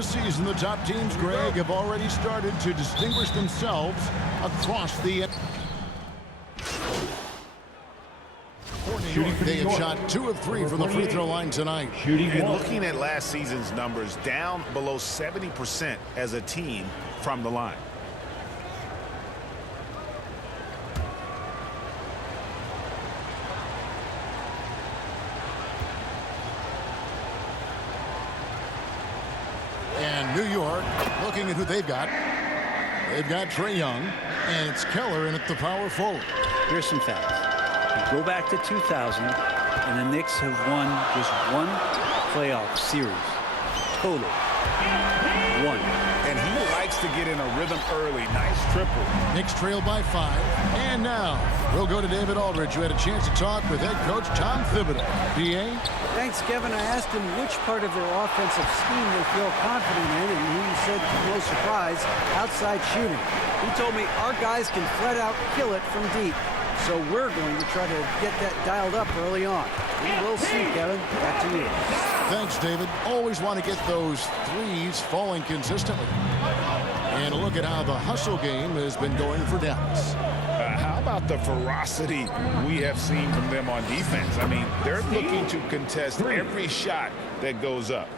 the season, the top teams, Greg, have already started to distinguish themselves across the... They have shot 2 of 3 from the free throw line tonight. And looking at last season's numbers, down below 70% as a team from the line. And New York, looking at who they've got. They've got Trae Young, and it's Keller in at the power forward. Here's some facts. You go back to 2000, and the Knicks have won just 1 playoff series. Total. 1. And he likes to get in a rhythm early. Nice triple. Knicks trail by 5. And now we'll go to David Aldridge, who had a chance to talk with head coach Tom Thibodeau. DA? Thanks, Kevin. I asked him which part of their offensive scheme they feel confident in, and he said, to no surprise, outside shooting. He told me our guys can flat out kill it from deep. So we're going to try to get that dialed up early on. We will see, Kevin. Back to you. Thanks, David. Always want to get those threes falling consistently. And look at how the hustle game has been going for Dallas. How about the ferocity we have seen from them on defense? I mean, they're looking to contest every shot that goes up.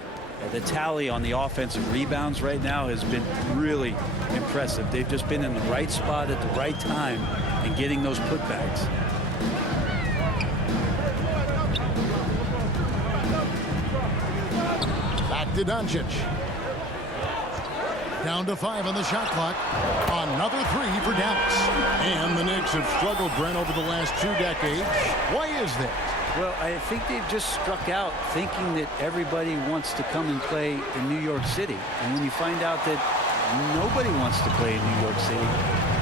The tally on the offensive rebounds right now has been really impressive. They've just been in the right spot at the right time and getting those putbacks. Back to Doncic. Down to 5 on the shot clock. Another 3 for Dallas. And the Knicks have struggled, Brent, over the last 2 decades. Why is that? Well, I think they've just struck out thinking that everybody wants to come and play in New York City. And when you find out that nobody wants to play in New York City,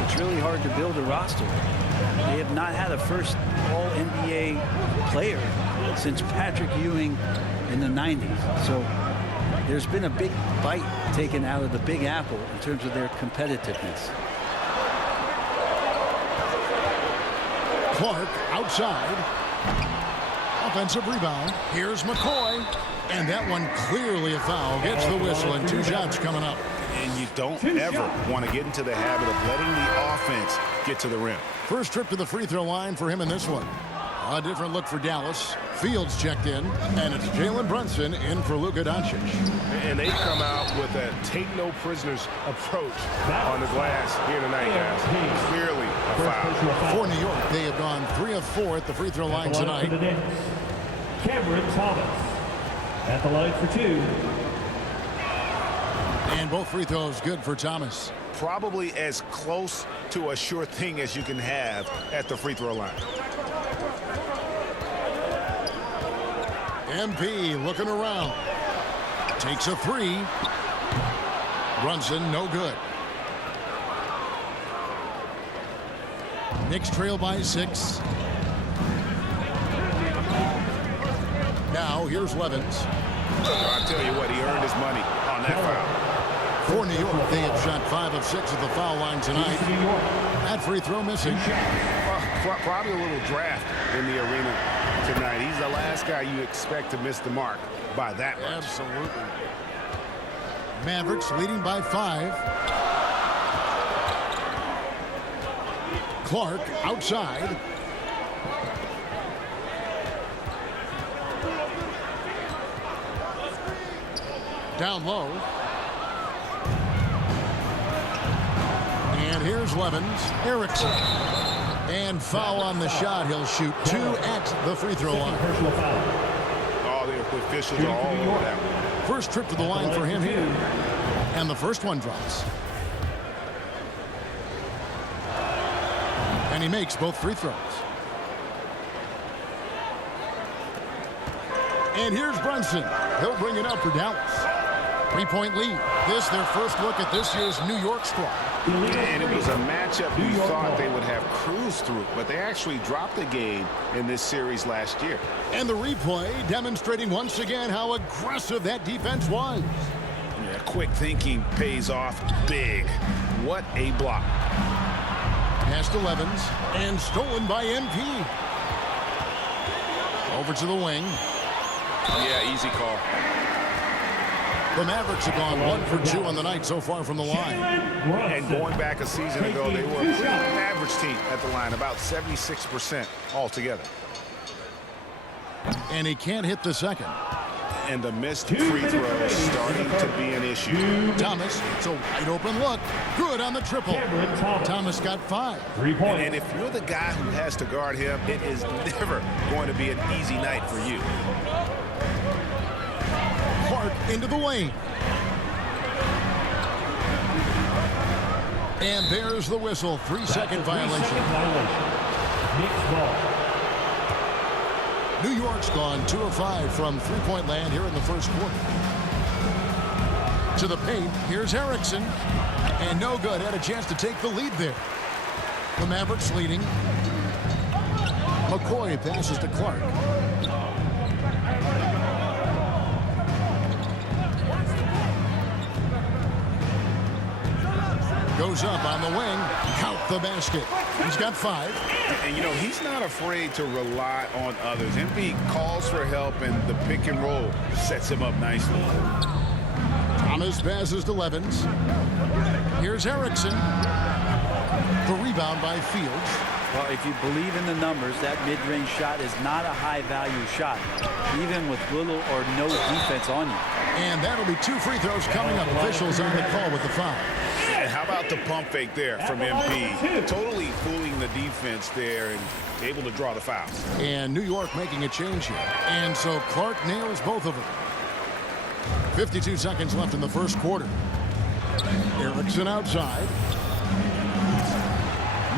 it's really hard to build a roster. They have not had a first All-NBA player since Patrick Ewing in the 90s. So there's been a big bite taken out of the Big Apple in terms of their competitiveness. Clark outside. Offensive rebound. Here's McCoy. And that one clearly a foul. Gets the whistle and 2 shots coming up. And you don't ever want to get into the habit of letting the offense get to the rim. First trip to the free throw line for him in this one. A different look for Dallas. Fields checked in, and it's Jalen Brunson in for Luka Doncic. And they come out with a take-no-prisoners approach on the glass here tonight, guys. Clearly a foul. For New York, they have gone 3 of 4 at the free throw line tonight. Cameron Thomas at the line for 2. And both free throws good for Thomas. Probably as close to a sure thing as you can have at the free throw line. MP looking around. Takes a 3. Brunson, no good. Knicks trail by 6. Now here's Levins. I tell you what, he earned his money on that foul. For New York, they have shot 5 of 6 at the foul line tonight. That free throw missing. Probably a little draft in the arena tonight. He's the last guy you expect to miss the mark by that much. Absolutely. Mavericks leading by 5. Clark outside. Down low. And here's Levins. Erickson. And foul on the shot. He'll shoot 2 at the free throw line. All the officials are all over that one. First trip to the line for him here. And the first one drops. And he makes both free throws. And here's Brunson. He'll bring it up for Dallas. 3-point lead. This their first look at this year's New York squad. And it was a matchup you thought they would have cruised through, but they actually dropped the game in this series last year. And the replay demonstrating once again how aggressive that defense was. Yeah, quick thinking pays off big. What a block. Pass to Levins and stolen by MP. Over to the wing. Yeah, easy call. The Mavericks have gone 1 for 2 on the night so far from the line. And going back a season ago, they were a pretty average team at the line, about 76% altogether. And he can't hit the second. And the missed free throw is starting to be an issue. Thomas, it's a wide open look. Good on the triple. Thomas got 5. 3 points. And if you're the guy who has to guard him, it is never going to be an easy night for you. Clark into the lane. And there's the whistle. 3-second violation. Knicks ball. New York's gone 2 of 5 from three-point land here in the first quarter. To the paint, here's Erickson. And no good. Had a chance to take the lead there. The Mavericks leading. McCoy passes to Clark. Goes up on the wing. Count the basket. He's got 5. And, you know, he's not afraid to rely on others. MP calls for help, and the pick and roll sets him up nicely. Thomas passes to Levens. Here's Erickson. The rebound by Fields. Well, if you believe in the numbers, that mid-range shot is not a high-value shot, even with little or no defense on you. And that'll be 2 free throws coming up. Officials on the call with the foul. And how about the pump fake there from MP? Totally fooling the defense there and able to draw the foul. And New York making a change here. And so Clark nails both of them. 52 seconds left in the first quarter. Erickson outside.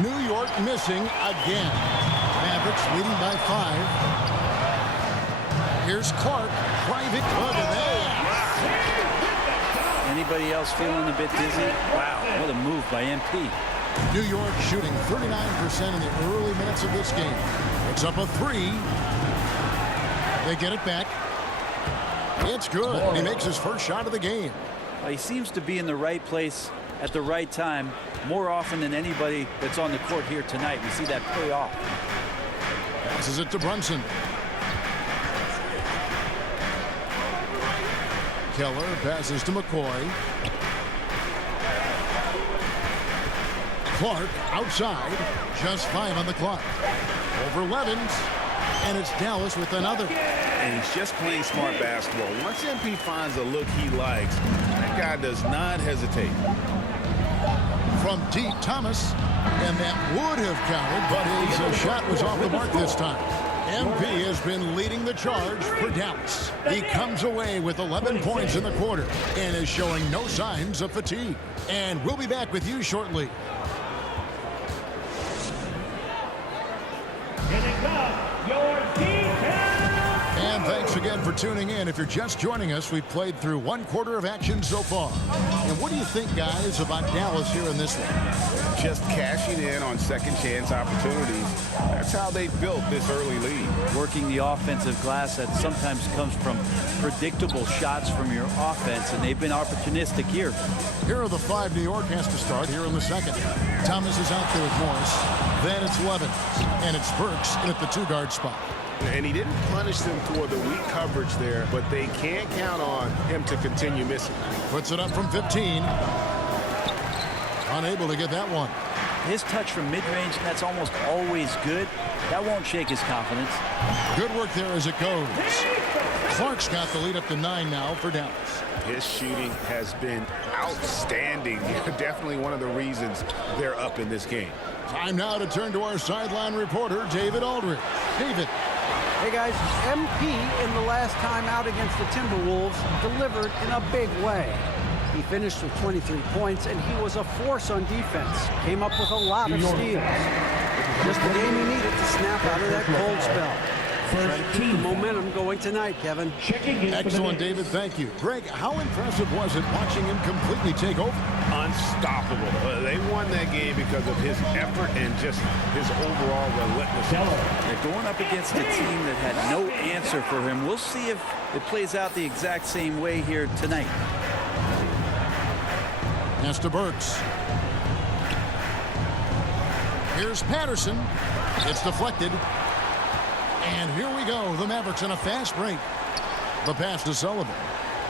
New York missing again. Mavericks leading by 5. Here's Clark. Private. Look at that. Anybody else feeling a bit dizzy? Wow, what a move by MP. New York shooting 39% in the early minutes of this game. It's up a 3. They get it back. It's good. He makes his first shot of the game. Well, he seems to be in the right place at the right time more often than anybody that's on the court here tonight. We see that pay off. Passes it to Brunson. Keller passes to McCoy. Clark outside. Just 5 on the clock. Over Levens. And it's Dallas with another. And he's just playing smart basketball. Once MP finds a look he likes, that guy does not hesitate. From deep, Thomas. And that would have counted, but his shot was off the mark this time. MP has been leading the charge for Dallas. He comes away with 11 points in the quarter and is showing no signs of fatigue. And we'll be back with you shortly. And thanks again for tuning in. If you're just joining us, we've played through 1 quarter of action so far. And what do you think, guys, about Dallas here in this one? Just cashing in on second chance opportunities. That's how they built this early lead. Working the offensive glass that sometimes comes from predictable shots from your offense, and they've been opportunistic here. Here are the 5 New York has to start here in the second. Thomas is out there with Morris. Then it's Levens. And it's Burks in at the 2-guard spot. And he didn't punish them for the weak coverage there, but they can't count on him to continue missing. Puts it up from 15. Unable to get that one. His touch from mid-range, that's almost always good. That won't shake his confidence. Good work there as it goes. Clark's got the lead up to 9 now for Dallas. His shooting has been outstanding. Definitely one of the reasons they're up in this game. Time now to turn to our sideline reporter, David Aldridge. David. Hey guys, MP in the last time out against the Timberwolves delivered in a big way. He finished with 23 points, and he was a force on defense. Came up with a lot of steals. It was just the game he needed to snap out of that cold spell. Try to keep the momentum going tonight, Kevin. Excellent, David. Thank you. Greg, how impressive was it watching him completely take over? Unstoppable. They won that game because of his effort and just his overall relentlessness. They're going up against a team that had no answer for him. We'll see if it plays out the exact same way here tonight. Pass to Burks. Here's Patterson. It's deflected. And here we go. The Mavericks in a fast break. The pass to Sullivan.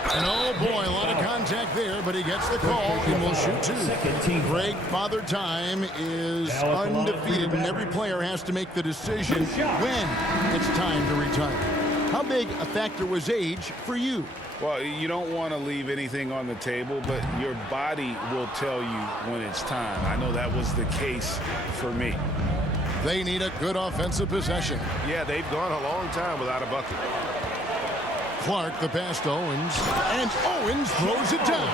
And oh boy, a lot of contact there, but he gets the call and will shoot two. Great Father Time is undefeated, and every player has to make the decision when it's time to retire. How big a factor was age for you? Well, you don't want to leave anything on the table, but your body will tell you when it's time. I know that was the case for me. They need a good offensive possession. Yeah, they've gone a long time without a bucket. Clark, the pass to Owens, and Owens throws it down.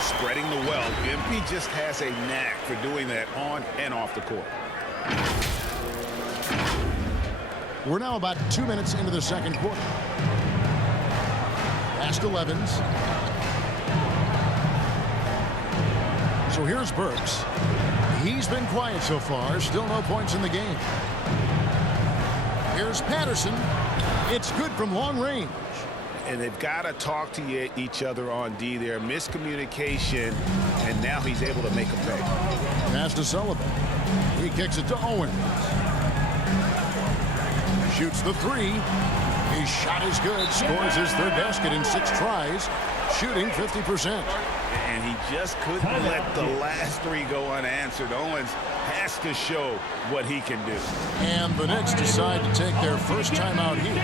Spreading the wealth. MP just has a knack for doing that on and off the court. We're now about 2 minutes into the second quarter. Pass to Levens. So here's Burks. He's been quiet so far. Still no points in the game. Here's Patterson. It's good from long range. And they've got to talk to each other on D there. Miscommunication, and now he's able to make a pay. Pass to Sullivan. He kicks it to Owens. Shoots the three. His shot is good. Scores his third basket in 6 tries. Shooting 50%. And he just couldn't let the last 3 go unanswered. Owens has to show what he can do. And the Knicks decide to take their first time out here.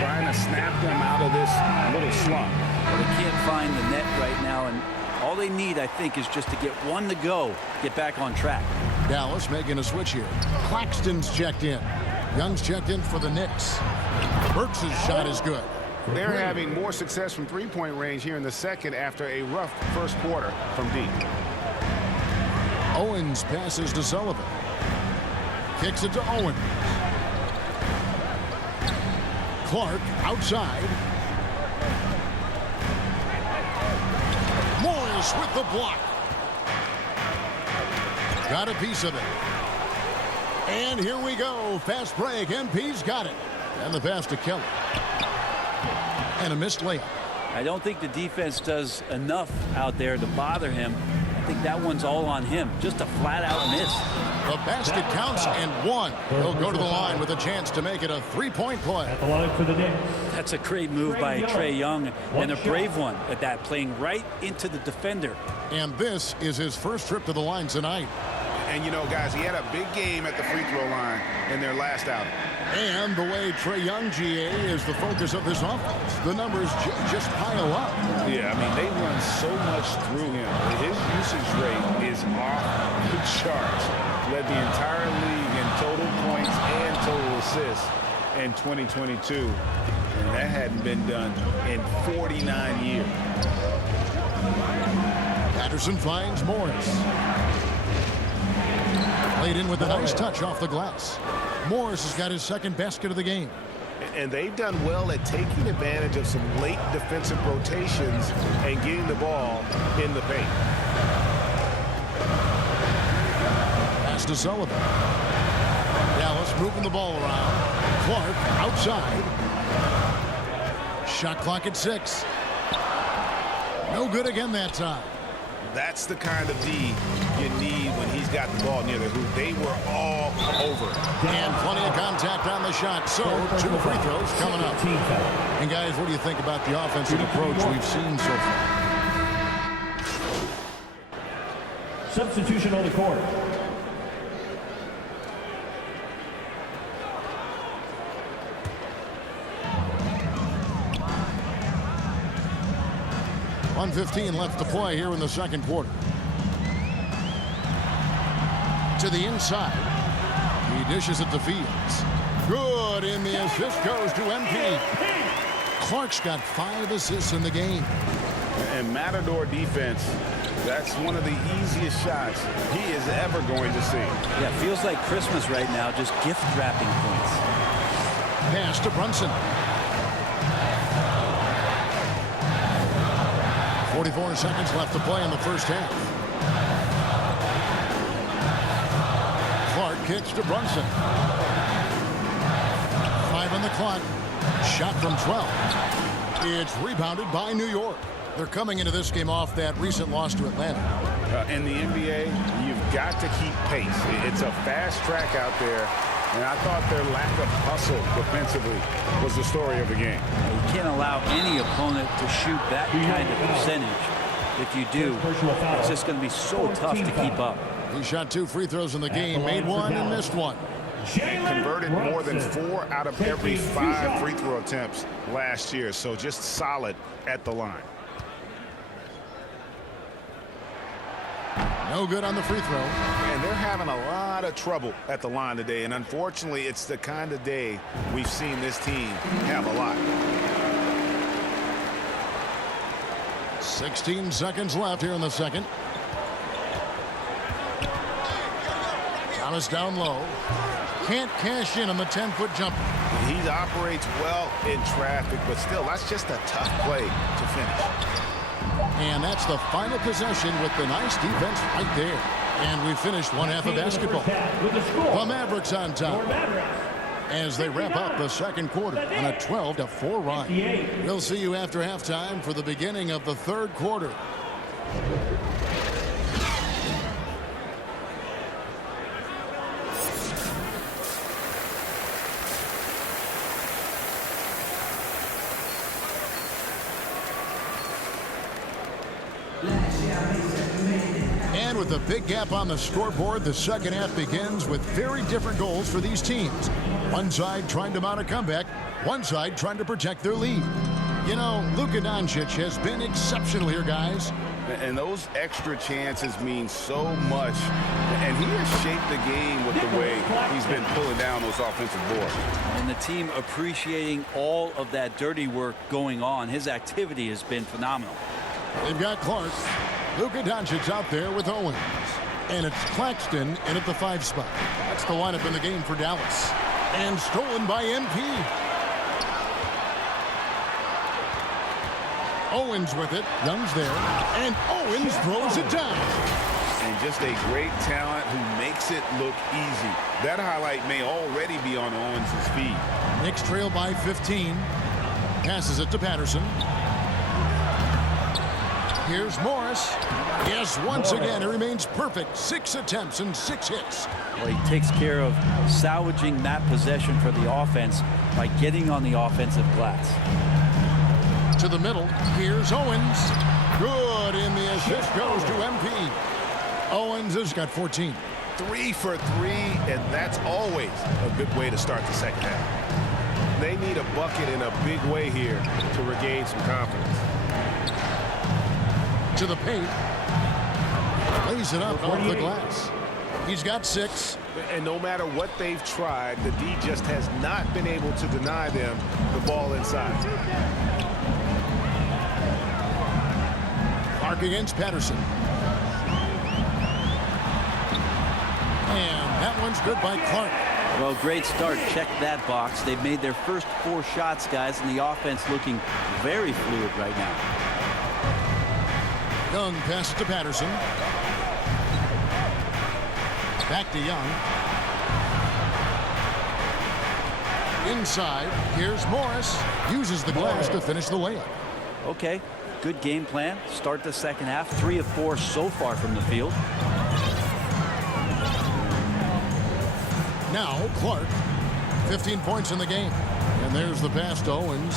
Trying to snap them out of this little slump. They can't find the net right now, and all they need, I think, is just to get one to go, get back on track. Dallas making a switch here. Claxton's checked in. Young's checked in for the Knicks. Burks' shot is good. They're having more success from three-point range here in the second after a rough first quarter from deep. Owens passes to Sullivan. Kicks it to Owens. Clark outside. Morris with the block. Got a piece of it. And here we go. Fast break. MP's got it. And the pass to Kelly. And a missed layup. I don't think the defense does enough out there to bother him. I think that one's all on him. Just a flat-out miss. The basket counts and one. He'll go to the line with a chance to make it a 3-point play. At the line for the Knicks. That's a great move by Trae Young, and a brave one at that, playing right into the defender. And this is his first trip to the line tonight. And, you know, guys, he had a big game at the free throw line in their last outing. And the way Trae Young, GA, is the focus of this offense. The numbers just pile up. Yeah, I mean, they run so much through him. His usage rate is off the charts. Led the entire league in total points and total assists in 2022. And that hadn't been done in 49 years. Patterson finds Morris. Played in with a nice touch off the glass. Morris has got his second basket of the game. And they've done well at taking advantage of some late defensive rotations and getting the ball in the paint. Pass to Sullivan. Dallas moving the ball around. Clark outside. Shot clock at 6. No good again that time. That's the kind of D you need when he's got the ball near the hoop. They were all over. And plenty of contact on the shot. So 2 free throws coming up. And guys, what do you think about the offensive approach we've seen so far? Substitution on the court. .115 left to play here in the second quarter. To the inside. He dishes it to Fields. Good, and the assist goes to MP. Clark's got 5 assists in the game. And Matador defense, that's one of the easiest shots he is ever going to see. Yeah, feels like Christmas right now, just gift wrapping points. Pass to Brunson. 44 seconds left to play in the first half. Clark kicks to Brunson. 5 on the clock. Shot from 12. It's rebounded by New York. They're coming into this game off that recent loss to Atlanta. In the NBA, you've got to keep pace. It's a fast track out there, And I thought their lack of hustle defensively was the story of the game. You can't allow any opponent to shoot that kind of percentage. If you do, it's just going to be so tough to keep up. He shot 2 free throws in the game, made 1 and missed 1. Converted more than 4 out of every 5 free throw attempts last year, so just solid at the line. No good on the free throw. And they're having a lot of trouble at the line today, and unfortunately, it's the kind of day we've seen this team have a lot. 16 seconds left here in the second. Thomas down low. Can't cash in on the 10-foot jumper. He operates well in traffic, but still, that's just a tough play to finish. And that's the final possession with the nice defense right there. And we finished one half of basketball. The Mavericks on top as they wrap up the second quarter on a 12-4 run. We'll see you after halftime for the beginning of the third quarter. And with a big gap on the scoreboard, the second half begins with very different goals for these teams. One side trying to mount a comeback, one side trying to protect their lead. You know, Luka Doncic has been exceptional here, guys. And those extra chances mean so much. And he has shaped the game with the way he's been pulling down those offensive boards. And the team appreciating all of that dirty work going on. His activity has been phenomenal. They've got Clark. Luka Doncic out there with Owens. And it's Claxton in at the 5 spot. That's the lineup in the game for Dallas. And stolen by MP. Owens with it. Young's there. And Owens throws it down. And just a great talent who makes it look easy. That highlight may already be on Owens' feed. Knicks trail by 15. Passes it to Patterson. Here's Morris. Yes, once again, he remains perfect. 6 attempts and 6 hits. Well, he takes care of salvaging that possession for the offense by getting on the offensive glass. To the middle. Here's Owens. Good, and the assist goes to MP. Owens has got 14. 3 for 3, and that's always a good way to start the second half. They need a bucket in a big way here to regain some confidence. To the paint. Lays it up off the glass. He's got 6. And no matter what they've tried, the D just has not been able to deny them the ball inside. Clark against Patterson. And that one's good by Clark. Well, great start. Check that box. They've made their first 4 shots, guys, and the offense looking very fluid right now. Young passes to Patterson. Back to Young. Inside, here's Morris. Uses the glass to finish the layup. Okay, good game plan. Start the second half. 3 of 4 so far from the field. Now Clark. 15 points in the game. And there's the pass to Owens.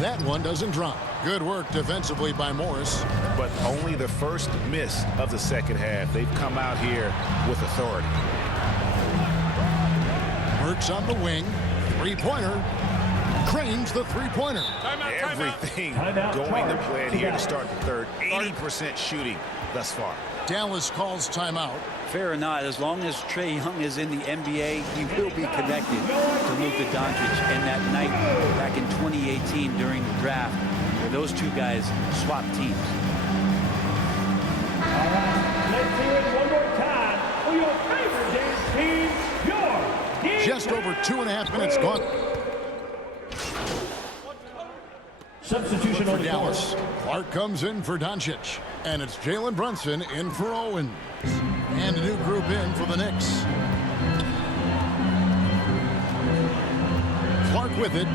That one doesn't drop. Good work defensively by Morris. But only the first miss of the second half. They've come out here with authority. Burks on the wing. 3-pointer. Cranes the 3-pointer. Everything going to plan here to start the third. 80% shooting thus far. Dallas calls timeout. Fair or not, as long as Trae Young is in the NBA, he will be connected to Luka Doncic. And that night back in 2018 during the draft, where those two guys swapped teams. All right, let's hear it one more time for your favorite dance team, your game. Just over 2.5 minutes gone. Substitution on For the Dallas. court. Clark comes in for Doncic. And it's Jalen Brunson in for Owens. And a new group in for the Knicks. Clark with it.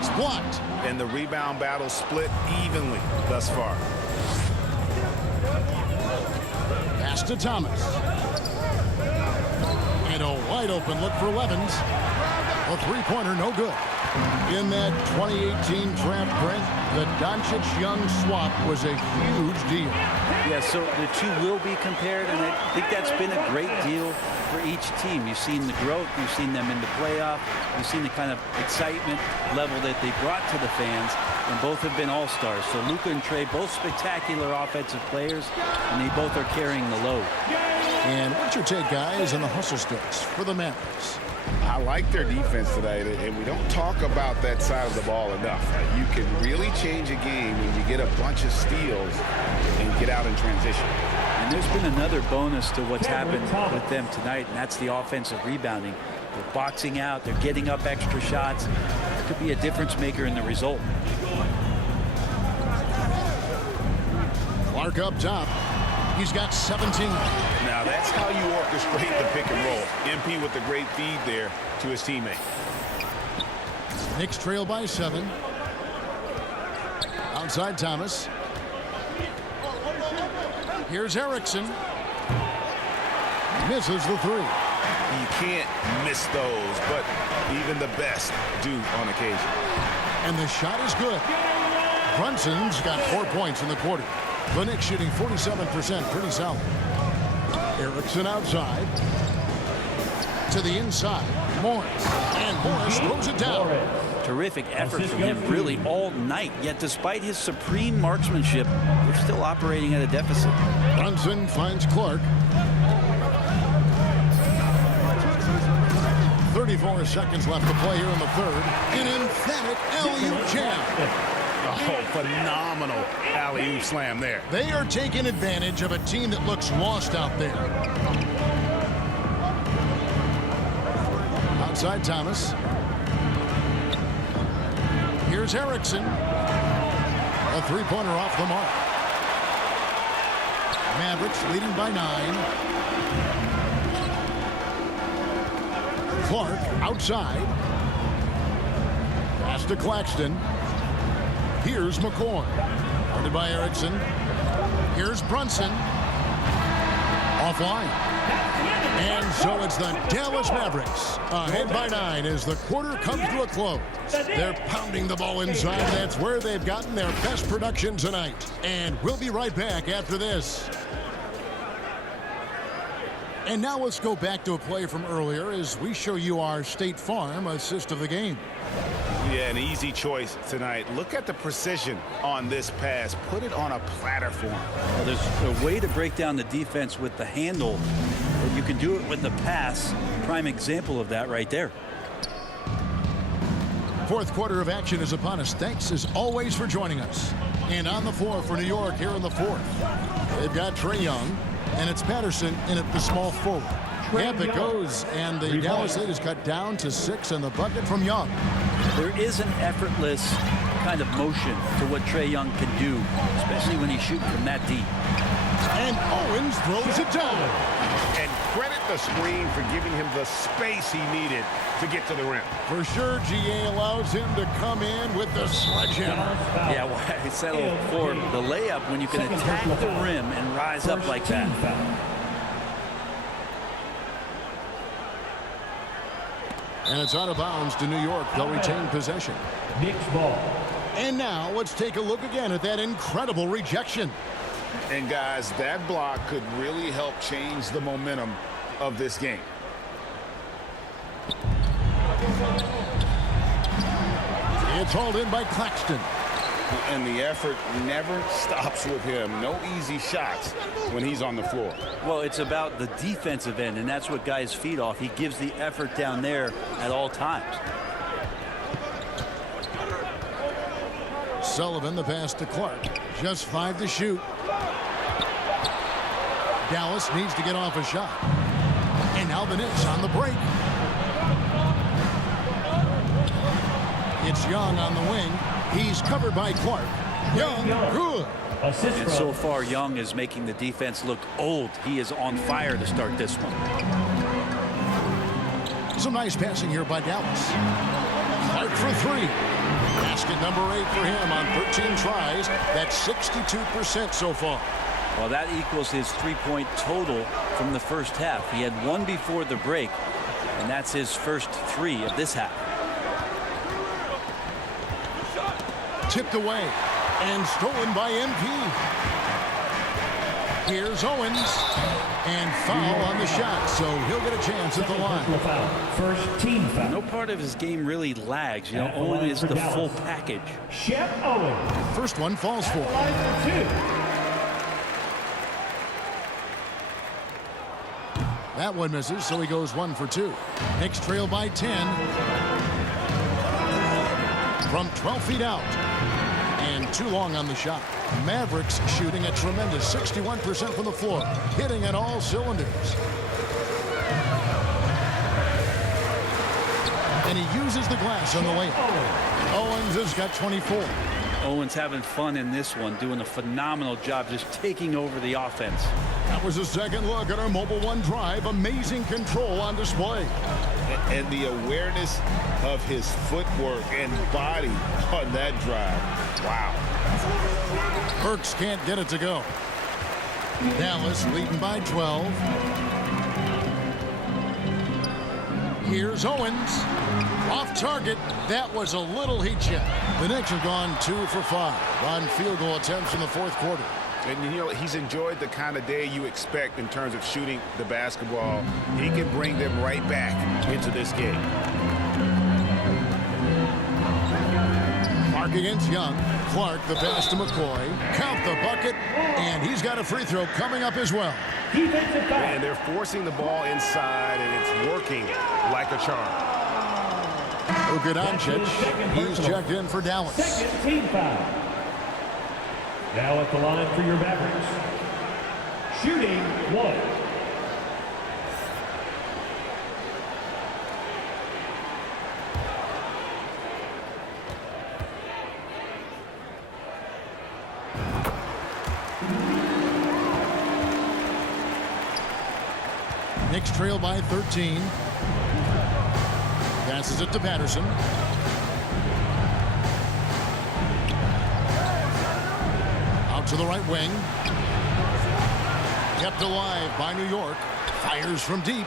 It's blocked. And the rebound battle split evenly thus far. Pass to Thomas. And a wide open look for Levens. A three-pointer, no good. In that 2018 draft, Brent, the Doncic-Young swap was a huge deal. Yeah, so the two will be compared, and I think that's been a great deal for each team. You've seen the growth, you've seen them in the playoff, you've seen the kind of excitement level that they brought to the fans, and both have been all-stars. So Luka and Trey, both spectacular offensive players, and they both are carrying the load. And what's your take, guys, on the hustle sticks for the Mavericks? I like their defense tonight, and we don't talk about that side of the ball enough. You can really change a game when you get a bunch of steals and get out in transition. And there's been another bonus to what's happened with them tonight, and that's the offensive rebounding. They're boxing out, they're getting up extra shots. It could be a difference maker in the result. Clark up top. He's got 17. Now that's how you orchestrate the pick and roll. MP with a great feed there to his teammate. Knicks trail by 7. Outside Thomas. Here's Erickson. Misses the three. You can't miss those, but even the best do on occasion. And the shot is good. Brunson's got 4 points in the quarter. The Knicks shooting 47%, pretty solid. Erickson outside. To the inside. Morris. And Morris throws it down. Terrific effort from him really all night. Yet despite his supreme marksmanship, they're still operating at a deficit. Brunson finds Clark. 34 seconds left to play here in the third. An emphatic alley-oop jam. Oh, phenomenal alley-oop slam there. They are taking advantage of a team that looks lost out there. Outside Thomas. Here's Erickson. A three-pointer off the mark. Mavericks leading by 9. Clark outside. Pass to Claxton. Here's McCoy. Guarded by Erickson. Here's Brunson. Offline. And so it's the Dallas Mavericks ahead by 9 as the quarter comes to a close. They're pounding the ball inside. That's where they've gotten their best production tonight. And we'll be right back after this. And now let's go back to a play from earlier as we show you our State Farm assist of the game. Yeah, an easy choice tonight. Look at the precision on this pass. Put it on a platform. Well, there's a way to break down the defense with the handle. But you can do it with the pass. Prime example of that right there. Fourth quarter of action is upon us. Thanks as always for joining us. And on the floor for New York here in the fourth. They've got Trae Young, and it's Patterson in at the small forward. Up it goes, and the Dallas lead is cut down to 6, and the bucket from Young. There is an effortless kind of motion to what Trae Young can do, especially when he's shooting from that deep. And Owens throws it down. And credit the screen for giving him the space he needed to get to the rim. For sure, GA allows him to come in with the sledgehammer. Yeah, well, I said before, the layup, when you can attack the rim and rise up like that. And it's out of bounds to New York. They'll retain possession. Knicks ball. And now let's take a look again at that incredible rejection. And guys, that block could really help change the momentum of this game. It's hauled in by Claxton. And the effort never stops with him. No easy shots when he's on the floor. Well, it's about the defensive end, and that's what guys feed off. He gives the effort down there at all times. Sullivan, the pass to Clark. Just 5 to shoot. Dallas needs to get off a shot. And now the Knicks on the break. It's Young on the wing. He's covered by Clark. Young, good. And so far, Young is making the defense look old. He is on fire to start this one. Some nice passing here by Dallas. Clark for three. Basket number 8 for him on 13 tries. That's 62% so far. Well, that equals his three-point total from the first half. He had one before the break, and that's his first 3 of this half. Tipped away and stolen by MP. Here's Owens, and foul on the shot, so he'll get a chance at the line. First team foul. No part of his game really lags. You know, Owen is the full package. Shep Owen. First one falls for. Line for 2. That one misses, so he goes 1 for 2. Knicks trail by 10. From 12 feet out. And too long on the shot. Mavericks shooting a tremendous 61% from the floor. Hitting at all cylinders. And he uses the glass on the layup. Owens has got 24. Owens having fun in this one, doing a phenomenal job just taking over the offense. That was a second look at our Mobile One drive. Amazing control on display. And the awareness of his footwork and body on that drive. Wow. Burks can't get it to go. Dallas leading by 12. Here's Owens. Off target. That was a little heat check. The Knicks have gone 2 for 5 on field goal attempts in the fourth quarter. And, you know, he's enjoyed the kind of day you expect in terms of shooting the basketball. He can bring them right back into this game. Clark against Young. Clark the pass to McCoy. Count the bucket. And he's got a free throw coming up as well. Defensive foul. And they're forcing the ball inside, and it's working like a charm. Luka Doncic. He's checked in for Dallas. Second team foul. Now at the line for your Mavericks. Shooting 1. Knicks trail by 13. Passes it to Patterson. Out to the right wing. Kept alive by New York. Fires from deep.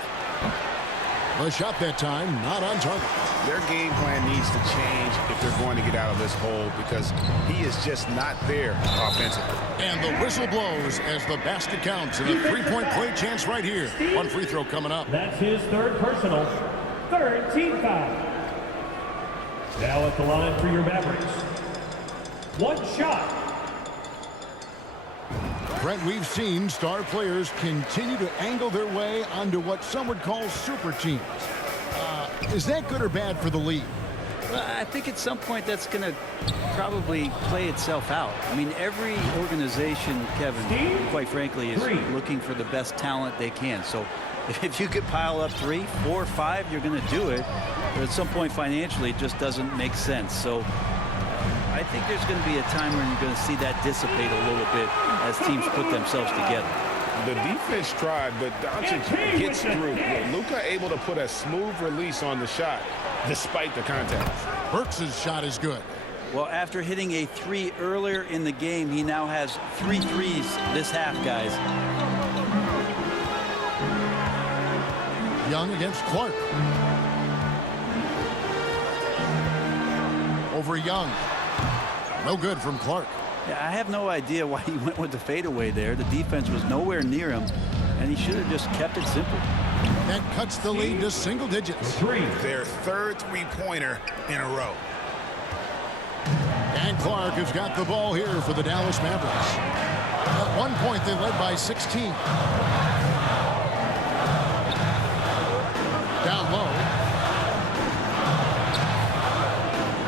The shot that time not on target. Their game plan needs to change if they're going to get out of this hole because he is just not there offensively. And the whistle blows as the basket counts and a three-point play chance right here. One free throw coming up. That's his third personal. Third team foul. Now at the line for your Mavericks. One shot. Brent, we've seen star players continue to angle their way onto what some would call super teams. Is that good or bad for the league? Well, I think at some point that's going to probably play itself out. I mean, every organization, Kevin, quite frankly, is looking for the best talent they can. So if you could pile up 3, 4, 5, you're going to do it. But at some point financially, it just doesn't make sense. So I think there's going to be a time when you're going to see that dissipate a little bit as teams put themselves together. The defense tried, but Doncic gets through. Luka able to put a smooth release on the shot despite the contact. Burks' shot is good. Well, after hitting a 3 earlier in the game, he now has 3 threes this half, guys. Young against Clark. Over Young. No good from Clark. Yeah, I have no idea why he went with the fadeaway there. The defense was nowhere near him, and he should have just kept it simple. That cuts the lead to single digits. Their third three-pointer in a row. And Clark has got the ball here for the Dallas Mavericks. At one point, they led by 16. Down low.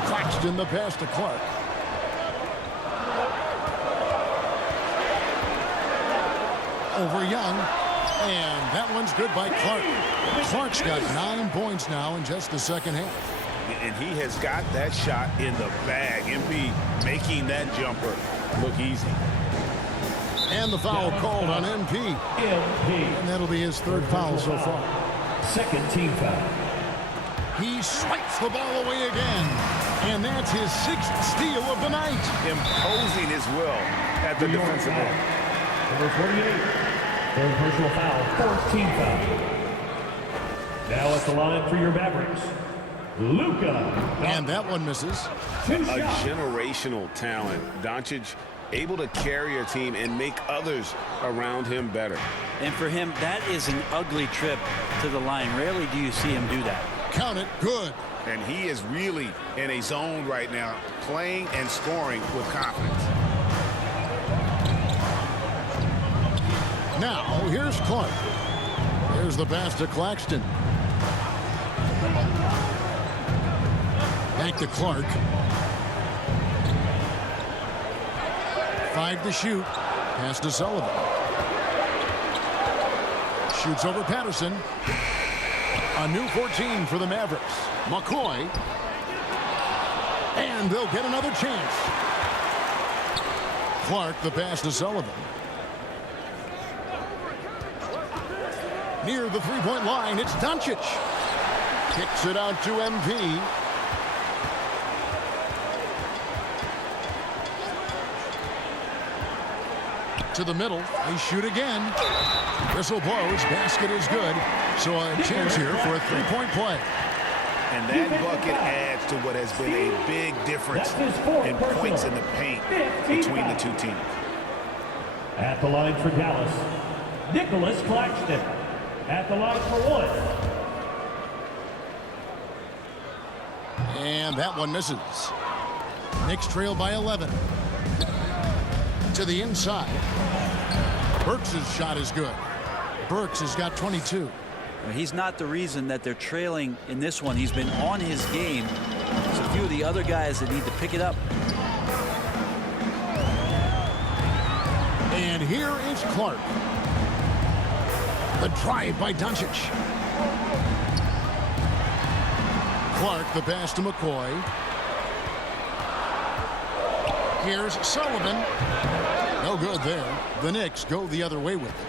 Claxton the pass to Clark. Over Young, and that one's good by Clark. Clark's got 9 points now in just the second half. And he has got that shot in the bag. MP making that jumper look easy. And the foul called on MP. And that'll be his third foul so far. Second team foul. He swipes the ball away again. And that's his 6th steal of the night. Imposing his will at the defensive end. Number 48. Third personal foul. 4th team foul. Now at the line for your Mavericks, Luka. And that one misses. A generational talent. Doncic able to carry a team and make others around him better. And for him, that is an ugly trip to the line. Rarely do you see him do that. Count it. Good. And he is really in a zone right now, playing and scoring with confidence. Now, here's Clark. There's the pass to Claxton. Back to Clark. 5 to shoot. Pass to Sullivan. Shoots over Patterson. A new 14 for the Mavericks. McCoy. And they'll get another chance. Clark, the pass to Sullivan. Near the three-point line, it's Doncic. Kicks it out to MP. To the middle. They shoot again. Whistle blows. Basket is good. So a chance here for a three-point play. And that bucket adds to what has been a big difference in points in the paint between the two teams. At the line for Dallas, Nicholas Claxton. At the line for 1. And that one misses. Knicks trail by 11. To the inside. Burks' shot is good. Burks has got 22. He's not the reason that they're trailing in this one. He's been on his game. There's a few of the other guys that need to pick it up. And here is Clark. The drive by Doncic. Clark, the pass to McCoy. Here's Sullivan. No good there. The Knicks go the other way with it.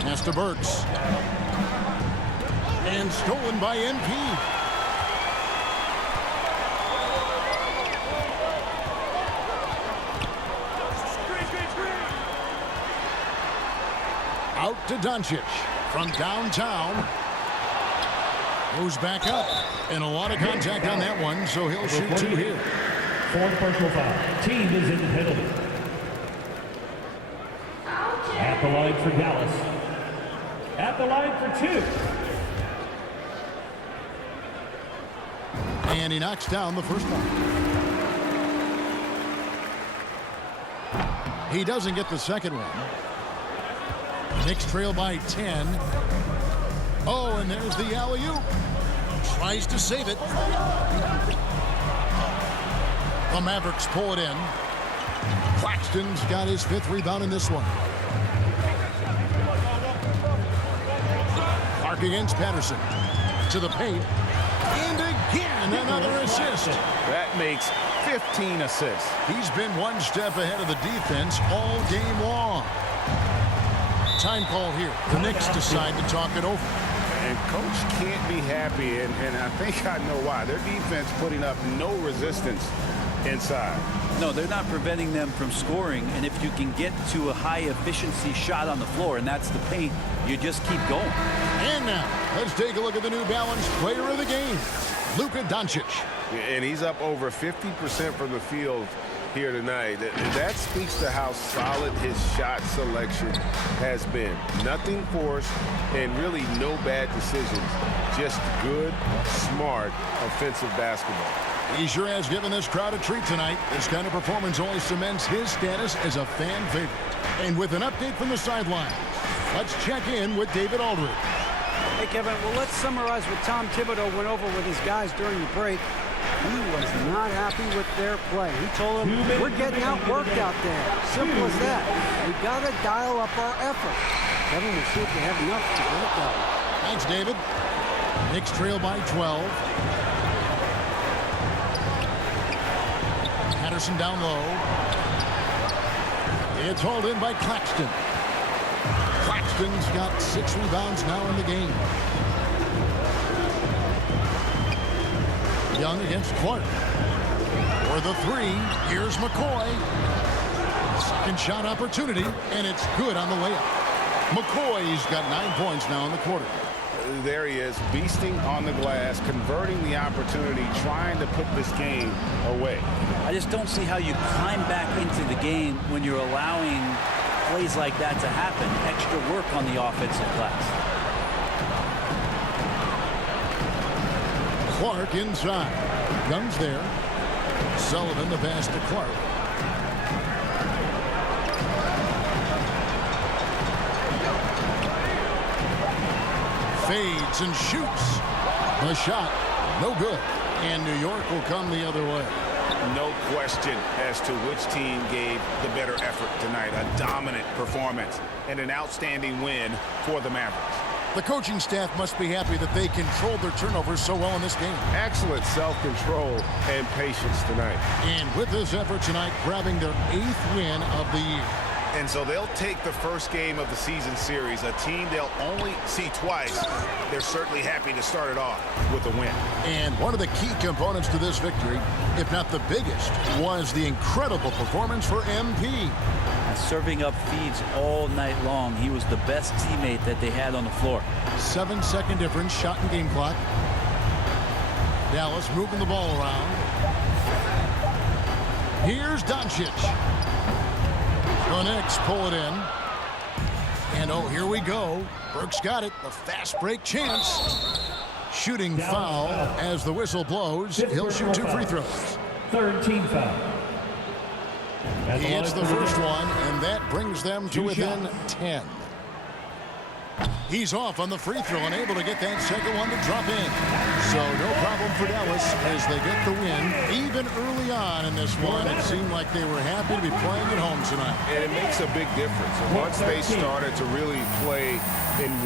Pass to Burks. And stolen by MP. Out to Doncic from downtown. Goes back up. And a lot of contact on that one, so he'll shoot 2 here. 4th personal foul. Team is in the penalty. At the line for Dallas. At the line for 2. And he knocks down the first one. He doesn't get the second one. Knicks trail by 10. Oh, and there's the alley-oop. Tries to save it. The Mavericks pull it in. Claxton's got his 5th rebound in this one. Clark against Patterson. To the paint. And again, another assist. That makes 15 assists. He's been one step ahead of the defense all game long. Time call here. The Knicks decide to talk it over. And coach can't be happy, and I think I know why. Their defense putting up no resistance inside. No, they're not preventing them from scoring, and if you can get to a high-efficiency shot on the floor, and that's the paint, you just keep going. And now, let's take a look at the New Balance player of the game, Luka Doncic. And he's up over 50% from the field here tonight. That speaks to how solid his shot selection has been. Nothing forced and really no bad decisions. Just good, smart, offensive basketball. He sure has given this crowd a treat tonight. This kind of performance only cements his status as a fan favorite. And with an update from the sidelines, let's check in with David Aldridge. Hey, Kevin, well, let's summarize what Tom Thibodeau went over with his guys during the break. He was not happy with their play. He told them, we're getting outworked out there. Simple as that. We got to dial up our effort. Kevin, we'll see if they have enough to get it done. Thanks, David. Knicks trail by 12. Patterson down low. It's hauled in by Claxton. Claxton's got 6 rebounds now in the game. Young against Clark. For the three, here's McCoy. Second shot opportunity, and it's good on the layup. McCoy's got 9 points now in the quarter. There he is, beasting on the glass, converting the opportunity, trying to put this game away. I just don't see how you climb back into the game when you're allowing plays like that to happen. Extra work on the offensive glass. Clark inside. Young's there. Sullivan the pass to Clark. Fades and shoots. The shot, no good. And New York will come the other way. No question as to which team gave the better effort tonight. A dominant performance and an outstanding win for the Mavericks. The coaching staff must be happy that they controlled their turnovers so well in this game. Excellent self-control and patience tonight. And with this effort tonight, grabbing their 8th win of the year. And so they'll take the first game of the season series, a team they'll only see twice. They're certainly happy to start it off with a win. And one of the key components to this victory, if not the biggest, was the incredible performance for MP. Serving up feeds all night long. He was the best teammate that they had on the floor. 7-second difference, shot and game clock. Dallas moving the ball around. Here's Doncic. The Knicks pull it in. And oh, here we go. Burks got it. The fast break chance. Shooting foul as the whistle blows. He'll shoot 2 free throws. Third team foul. He hits the first one, and that brings them to within 10. He's off on the free throw and able to get that second one to drop in. So no problem for Dallas as they get the win. Even early on in this one, it seemed like they were happy to be playing at home tonight. And it makes a big difference. Once they started to really play in